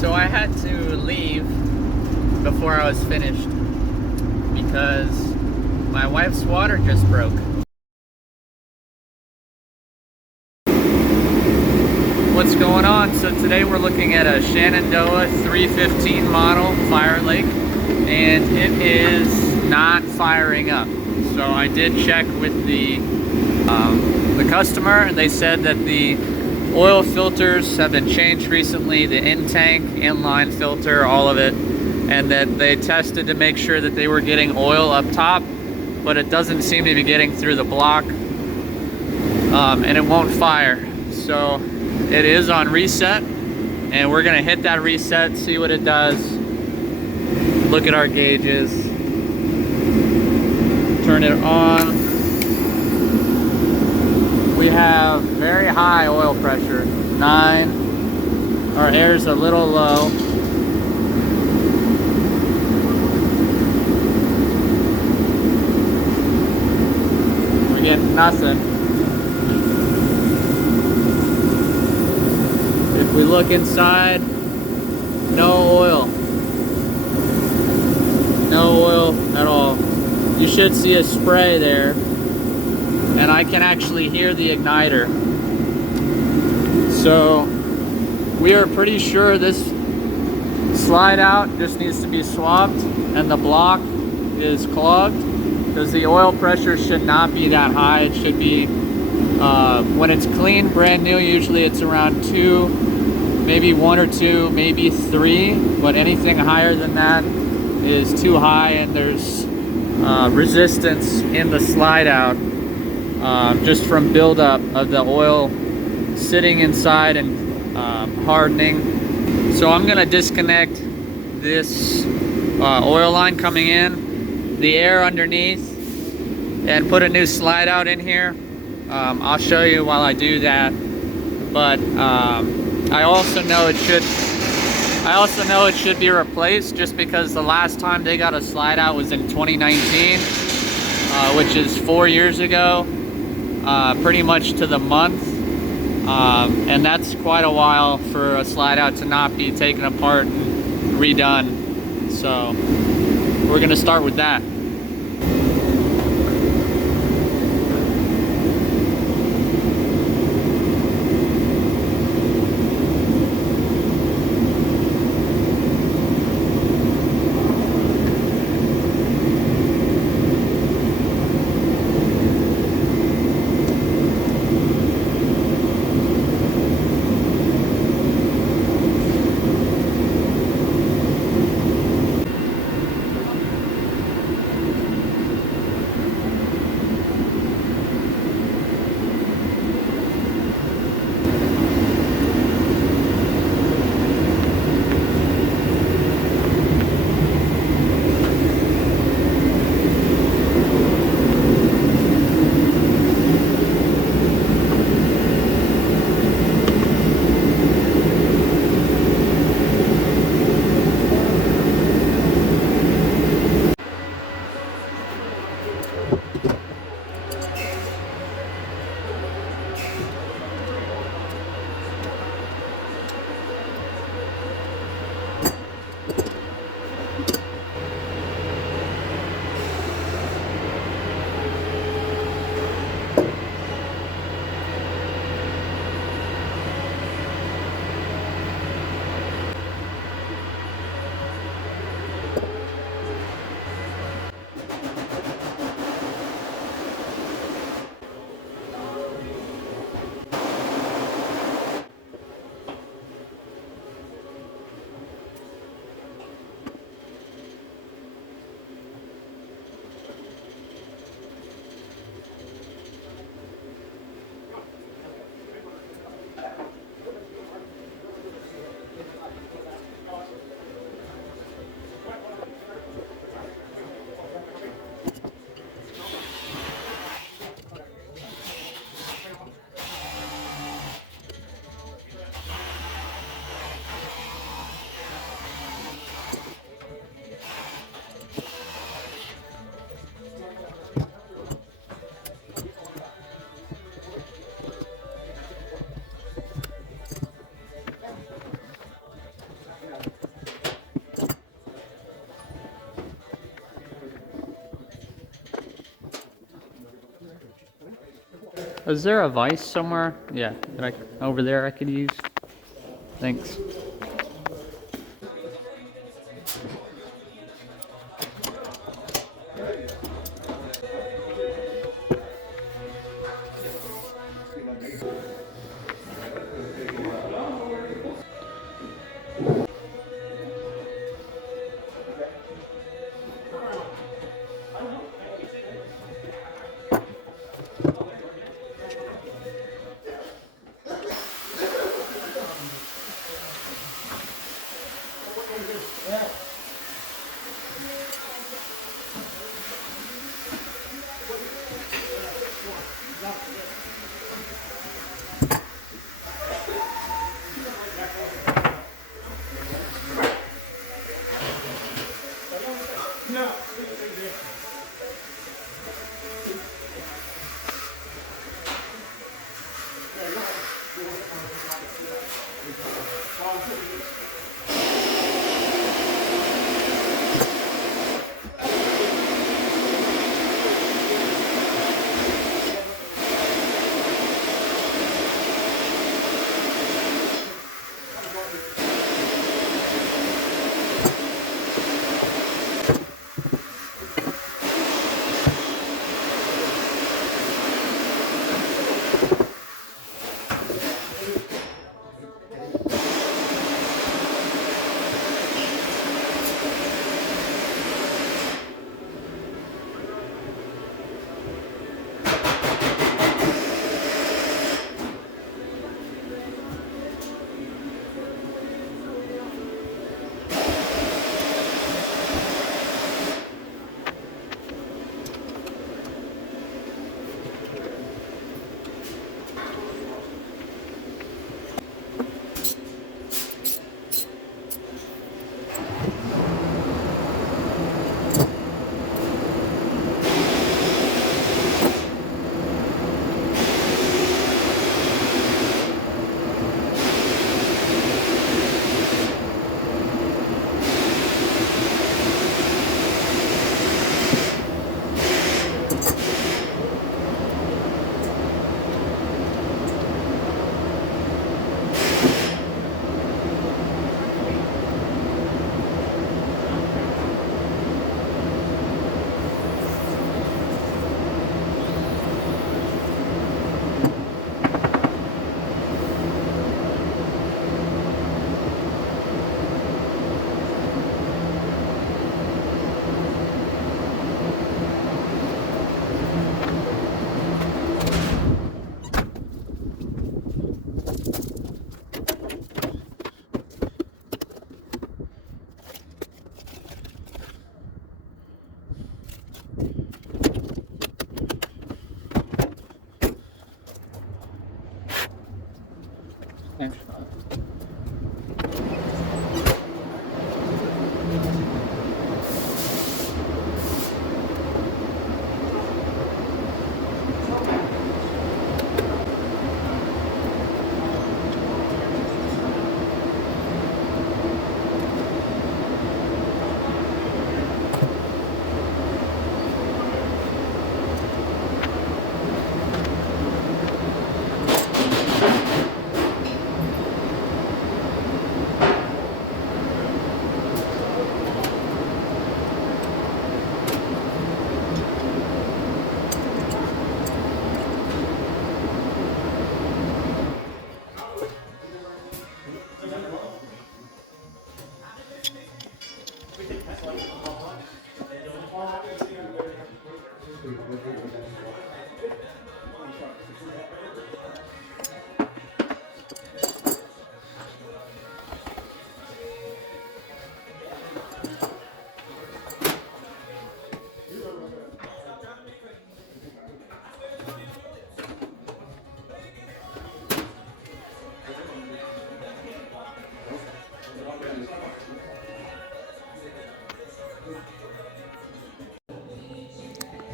So I had to leave before I was finished because my wife's water just broke. What's going on? So today we're looking at a Shenandoah 315 model Firelake, and it is not firing up. So I did check with the customer, and they said that the oil filters have been changed recently, the in-tank, inline filter, all of it, and that they tested to make sure that they were getting oil up top, but it doesn't seem to be getting through the block, and it won't fire. So it is on reset, and we're gonna hit that reset, see what it does, look at our gauges, turn it on. We have very high oil pressure, 9. Our air's a little low. We get nothing. If we look inside, no oil. No oil at all. You should see a spray there. And I can actually hear the igniter. So we are pretty sure this slide out just needs to be swapped, and the block is clogged because the oil pressure should not be that high. It should be, when it's clean, brand new, usually it's around 2, maybe 1 or 2, maybe 3, but anything higher than that is too high, and there's resistance in the slide out. Just from buildup of the oil sitting inside and hardening. So I'm gonna disconnect this oil line coming in, the air underneath, and put a new slide out in here. I'll show you while I do that. But I also know it should be replaced, just because the last time they got a slide out was in 2019, which is 4 years ago. Pretty much to the month, and that's quite a while for a slide out to not be taken apart and redone. So we're gonna start with that. Is there a vise somewhere? Yeah, over there I could use. Thanks.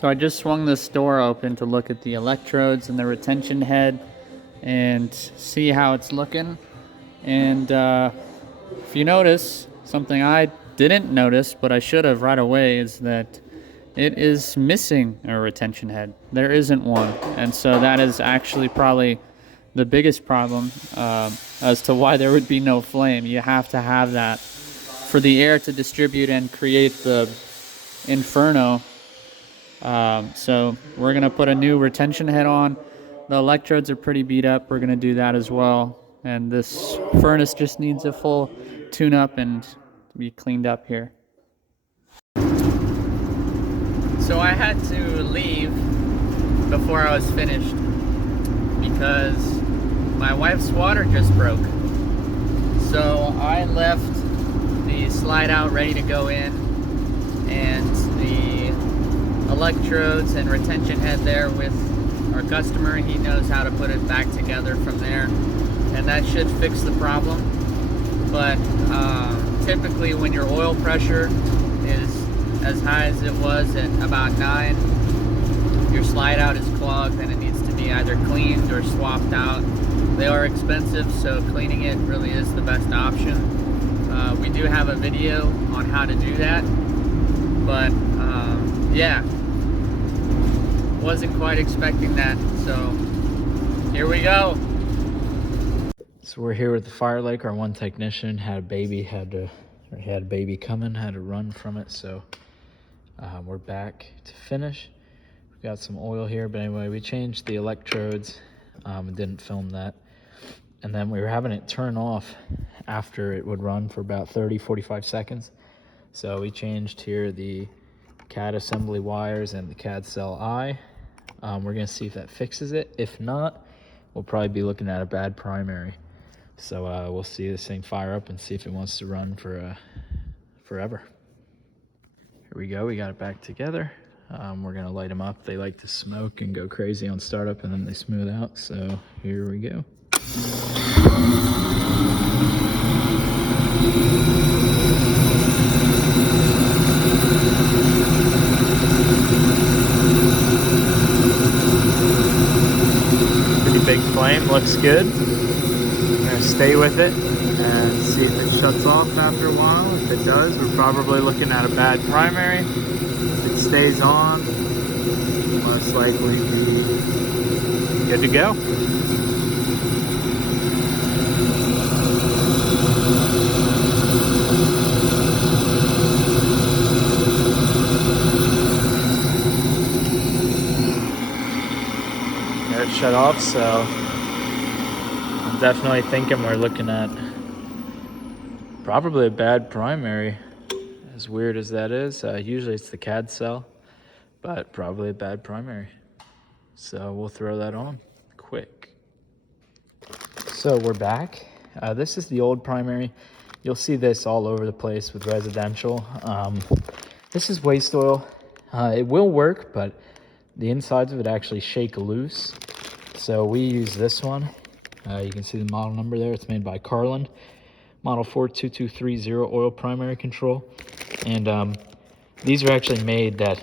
So I just swung this door open to look at the electrodes and the retention head and see how it's looking. And if you notice, something I didn't notice, but I should have right away, is that it is missing a retention head. There isn't one. And so that is actually probably the biggest problem as to why there would be no flame. You have to have that for the air to distribute and create the inferno. So we're going to put a new retention head on. The electrodes are pretty beat up. We're going to do that as well. And this furnace just needs a full tune-up and to be cleaned up here. So I had to leave before I was finished because my wife's water just broke. So I left the slide out ready to go in, and the electrodes and retention head there with our customer. He knows how to put it back together from there, and that should fix the problem. But typically when your oil pressure is as high as it was at about 9, your slide out is clogged and it needs to be either cleaned or swapped out. They are expensive, so cleaning it really is the best option. We do have a video on how to do that, but yeah, wasn't quite expecting that, so here we go. So we're here with the Firelake. Our one technician had a baby, had a baby coming, had to run from it, so we're back to finish. We've got some oil here, but anyway, we changed the electrodes and didn't film that. And then we were having it turn off after it would run for about 30-45 seconds. So we changed here the CAD assembly wires and the CAD cell eye. We're gonna see if that fixes it. If not, we'll probably be looking at a bad primary. So we'll see this thing fire up and see if it wants to run for forever. Here we go, we got it back together. We're gonna light them up. They like to smoke and go crazy on startup and then they smooth out. So here we go. Pretty big flame, looks good. I'm gonna stay with it and see if it shuts off after a while. If it does, we're probably looking at a bad primary. If it stays on, most likely be good to go. It shut off, so I'm definitely thinking we're looking at probably a bad primary, as weird as that is. Usually it's the CAD cell, but probably a bad primary. So we'll throw that on quick. So we're back. This is the old primary. You'll see this all over the place with residential. This is waste oil. It will work, but the insides of it actually shake loose. So we use this one. You can see the model number there. It's made by Carlin. Model 42230 oil primary control. And these are actually made that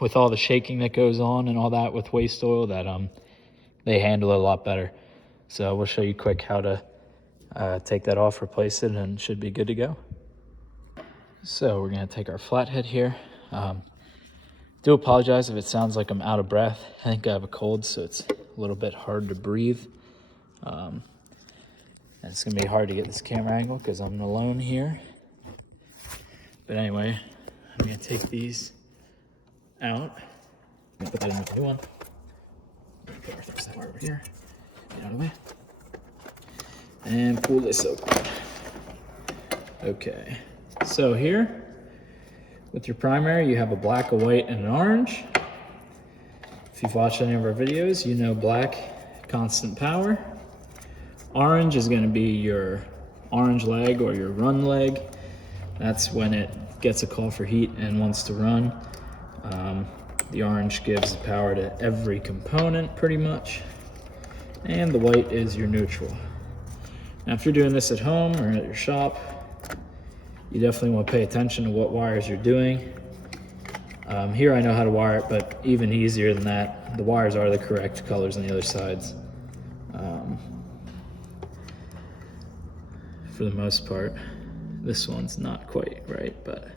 with all the shaking that goes on and all that with waste oil, that they handle it a lot better. So we'll show you quick how to take that off, replace it, and it should be good to go. So we're gonna take our flathead here. Do apologize if it sounds like I'm out of breath. I think I have a cold, so it's a little bit hard to breathe. And it's gonna be hard to get this camera angle because I'm alone here. But anyway, I'm gonna take these out. I'm gonna put that in with the new one. Put our thermostat wire over here. Get out of the way. And pull this open. Okay, so here, with your primary, you have a black, a white, and an orange. If you've watched any of our videos, you know black, constant power. Orange is gonna be your orange leg or your run leg. That's when it gets a call for heat and wants to run. The orange gives the power to every component pretty much. And the white is your neutral. Now, if you're doing this at home or at your shop, you definitely want to pay attention to what wires you're doing. Here I know how to wire it, but even easier than that, the wires are the correct colors on the other sides. For the most part, this one's not quite right, but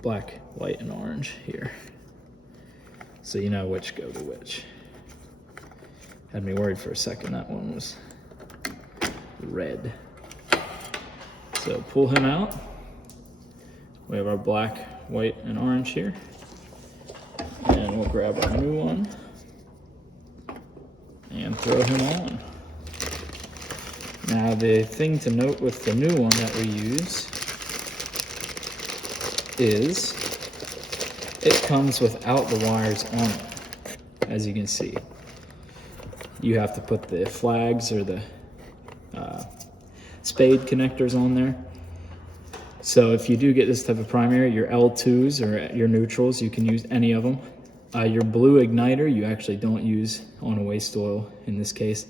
black, white, and orange here. so you know which go to which. Had me worried for a second, that one was red. So pull him out. We have our black, white, and orange here. And we'll grab our new one and throw him on. Now the thing to note with the new one that we use is it comes without the wires on it, as you can see. You have to put the flags or the spade connectors on there. So if you do get this type of primary, your L2s or your neutrals, you can use any of them. Your blue igniter, you actually don't use on a waste oil in this case.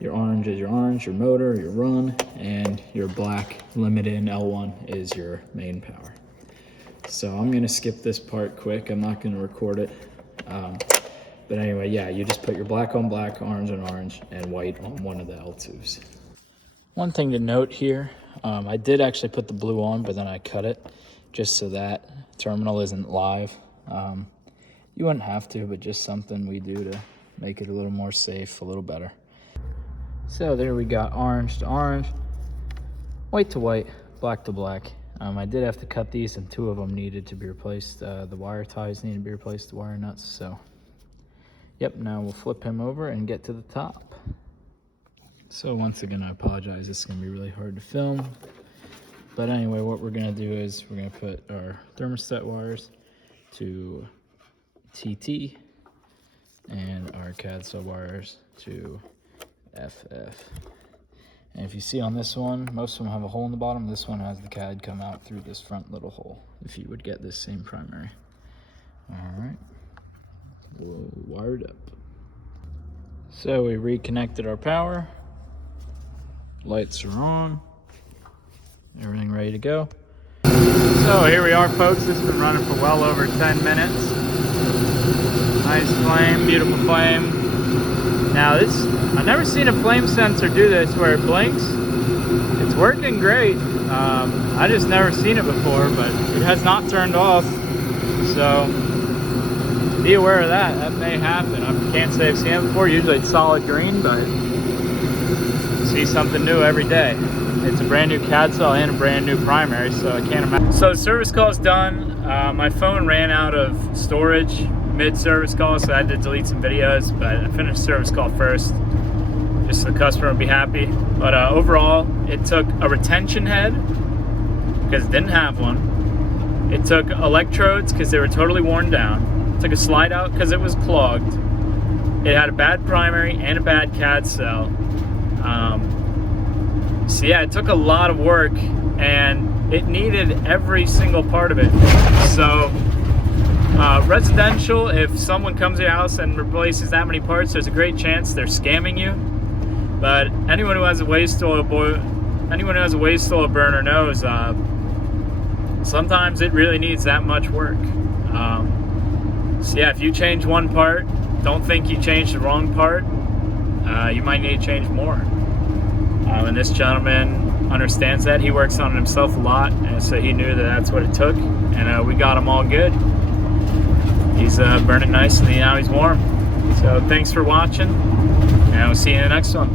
Your orange is your orange, your motor, your run, and your black limited in L1 is your main power. So I'm gonna skip this part quick. I'm not gonna record it. But anyway, yeah, you just put your black on black, orange on orange, and white on one of the L2s. One thing to note here, I did actually put the blue on, but then I cut it just so that terminal isn't live. You wouldn't have to, but just something we do to make it a little more safe, a little better. So there we got orange to orange, white to white, black to black. I did have to cut these, and 2 of them needed to be replaced. The wire ties needed to be replaced, the wire nuts. So, yep, now we'll flip him over and get to the top. So once again, I apologize. This is going to be really hard to film. But anyway, what we're going to do is we're going to put our thermostat wires to TT and our CAD sub wires to FF. And if you see on this one, most of them have a hole in the bottom. This one has the CAD come out through this front little hole, if you would get this same primary. All right, we'll wire it up. So we reconnected our power. Lights are on. Everything ready to go. So here we are, folks. This has been running for well over 10 minutes. Nice flame, beautiful flame. Now this, I've never seen a flame sensor do this where it blinks. It's working great. I just never seen it before, but it has not turned off. So be aware of that. That may happen. I can't say I've seen it before. Usually it's solid green, but see something new every day. It's a brand new CAD cell and a brand new primary, so I can't imagine. So the service call is done. My phone ran out of storage mid-service call, so I had to delete some videos, but I finished the service call first, just so the customer would be happy. But overall, it took a retention head, because it didn't have one. It took electrodes, because they were totally worn down. It took a slide out, because it was clogged. It had a bad primary and a bad CAD cell. So yeah, it took a lot of work, and it needed every single part of it. So residential, if someone comes to your house and replaces that many parts, there's a great chance they're scamming you. But anyone who has a waste oil burner knows sometimes it really needs that much work. So yeah, if you change one part, don't think you changed the wrong part. You might need to change more. And this gentleman understands that. He works on it himself a lot, and so he knew that that's what it took, and we got him all good. He's burning nicely, now he's warm. So thanks for watching, and we'll see you in the next one.